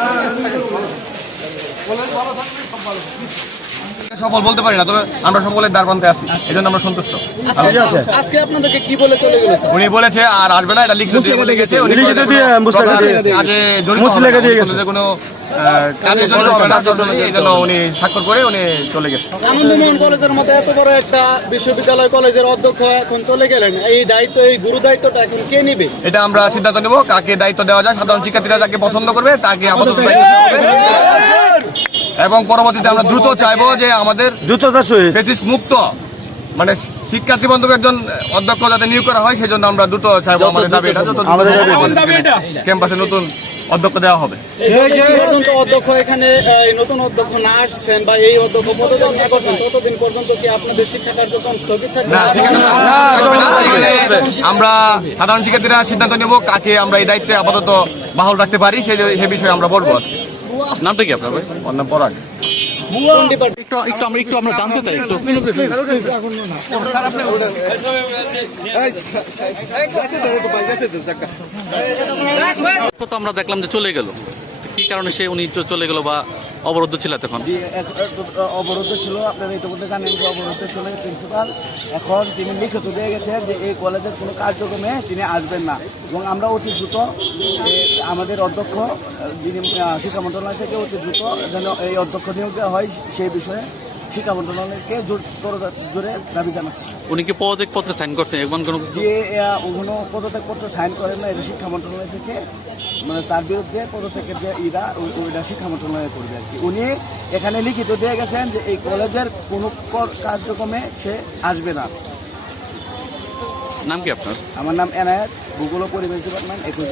Ah, সফল বলতে পারি না তবে আমরা সকলের দ্বার প্রান্তে আছি এই জন্য আমরা সন্তুষ্ট। আজকে আজকে আপনাদেরকে কি বলে চলে গেল উনি বলেছে আর আসবে না এটা লিখিত দিয়ে গেছে লিখিত দিয়ে, মুসলেখা দিয়ে কোনো আহ, কাজে জড়িত হবে না জন্য এই জন্য উনি স্বাক্ষর করে উনি চলে গেছে। আনন্দমোহন কলেজের মতো এত বড় একটা বিশ্ববিদ্যালয় কলেজের অধ্যক্ষ এখন চলে গেলেন। এই দায়িত্ব এই গুরু দায়িত্বটা এখন কে নিবে? এটা আমরা সিদ্ধান্ত নেব কাকে দায়িত্ব দেওয়া যায় সাধারণ শিক্ষার্থীরা যাকে পছন্দ করবে তাকে আপাতত। এবং পরবর্তীতে আমরা দ্রুত চাইব যে আমাদের দ্রুততার সহিত ফেসিস মুক্ত মানে শিক্ষার্থী বান্ধব একজন অধ্যক্ষ যাতে নিয়োগ করা হয় সেজন্য আমরা দ্রুত চাইব আমাদের দাবি এটা ক্যাম্পাসে নতুন অধ্যক্ষ দেওয়া হবে পর্যন্ত অধ্যক্ষ এখানে নতুন অধ্যক্ষ না আসছেন বা এই অধ্যক্ষ পদত্যাগ না করছেন ততদিন পর্যন্ত কি আপনাদের শিক্ষা কার্যক্রম স্থগিত থাকবে না, শিক্ষার্থীরা- এখানে আমরা সাধারণ শিক্ষার্থীরা সিদ্ধান্ত নেব কাকে আমরা এই দায়িত্বে আপাতত বাহল রাখতে পারি সেই সে বিষয়ে আমরা বলব আজকে। নামটা কি আপনার ভাই ওর নাম পরাগ একটু একটু আমরা একটু আমরা জানতে চাই একটু তো আমরা দেখলাম যে চলে গেল কি কারণে সে উনি চলে গেল বা অবরুদ্ধ ছিল তখন? অবরুদ্ধ ছিল। আপনারা ইতিমধ্যে জানেন যে অবরুদ্ধ ছিল প্রিন্সিপাল। এখন তিনি লিখিত দিয়ে গেছেন যে এই কলেজের কোনো কার্যক্রমে তিনি আসবেন না। এবং আমরা অতি দ্রুত আমাদের অধ্যক্ষ, যিনি শিক্ষা মন্ত্রণালয় থেকে অতি দ্রুত যেন এই অধ্যক্ষ নিয়োগ হয় সেই বিষয়ে শিক্ষা মন্ত্রণালয়কে জোর জোরে দাবি জানাচ্ছি। উনি কি পদত্যাগ পত্রে সাইন করছেন? এবং কোনো যে কোনো পদত্যাগপত্র সাইন করেন না এটা শিক্ষা মন্ত্রণালয় থেকে মানে তার বিরুদ্ধে পদত্যাগের যে ইরা ওইটা শিক্ষা মন্ত্রণালয় করবে আর কি। উনি এখানে লিখিত দিয়ে গেছেন যে এই কলেজের কোনো কার্যক্রমে সে আসবে না। নাম কি আপনার? আমার নাম এনায়েত ভূগোল ও পরিবেশ ডিপার্টমেন্ট একুশ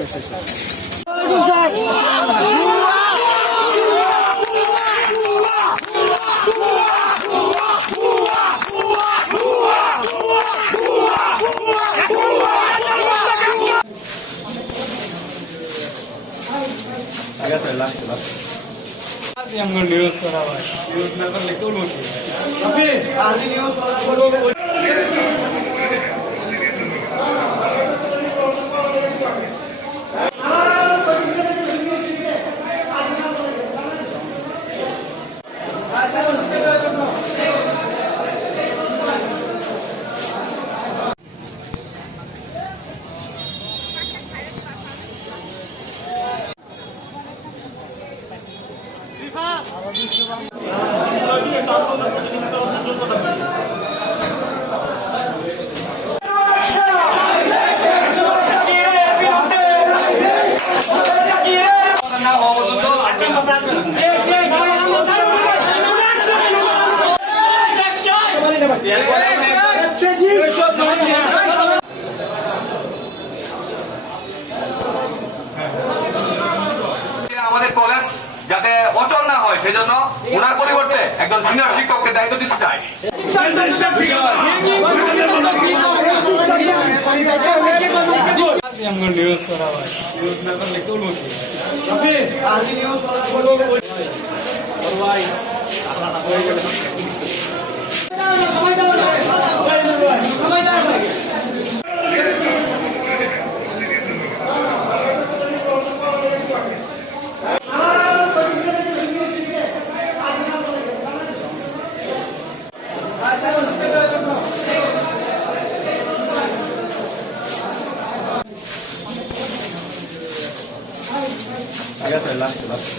লাগছে লাগছে লাগছে নিউজ করা হয় নিউজ পেপার লিখেও লোক আমাদের কলেজ যাতে অচল না হয়, সেজন্য ওনার পরিবর্তে একজন সিনিয়র শিক্ষককে দায়িত্ব দিতে চাই। নিউজ করা হয় নিউজ না করলে কেউ লোক আছে লাগছে লাগছে।